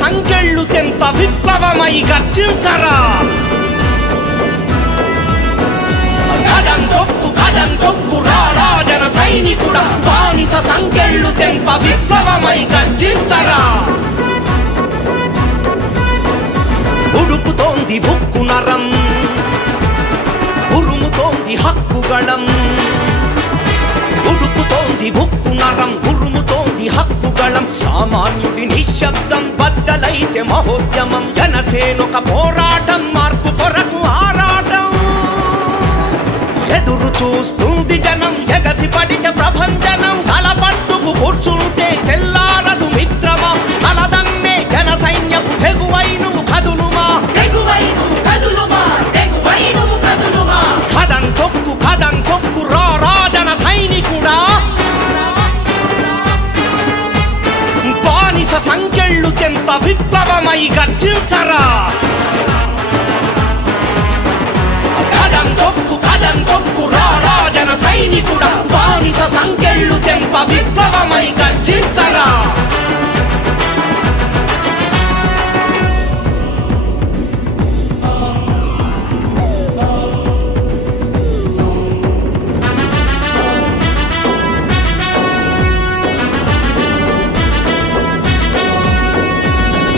సంకెళ్ళు తెంప విప్లవమై గర్జించరా కదం తొక్కు రారా జన సైనికుడా బానిస సంకెళ్ళు తెంప విప్లవమై గర్జించరా ఉడుకుతోంది ఉక్కు నరం ఉరుముతోంది హక్కుగళం ఉడుకుతోంది ఉక్కు నరం ఉరుముతోంది హక్కుగళం సామాన్యుడి నిశ్శబ్దం బద్దలైతే మహోద్యమం జనసేనొక పోరాటం మార్పు కొరకు ఆరాటం ఎదురు చూస్తుంది జనం ఎగసి పడితే ప్రభంజనం తలపట్టుకు కూర్చుంటే తెల్లారదు మిత్రమా తలదన్నే జన సైన్యపు తెగువైను కదులుమా కదం తొక్కు రా జన సైనికుడా బానిస సంకెళ్ళు తెంప విప్లవమై గర్జించరా కదం తొక్కు రా జన సైనికుడా బానిస సంకెళ్ళు తెంప విప్లవమై గర్జించరా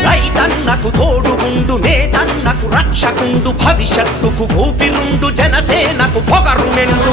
రైతన్నకు తోడుగుండు నేతన్నకు రక్షకుండు భవిష్యత్తుకు ఊపిరుండు జనసేనకు పొగరు మెండు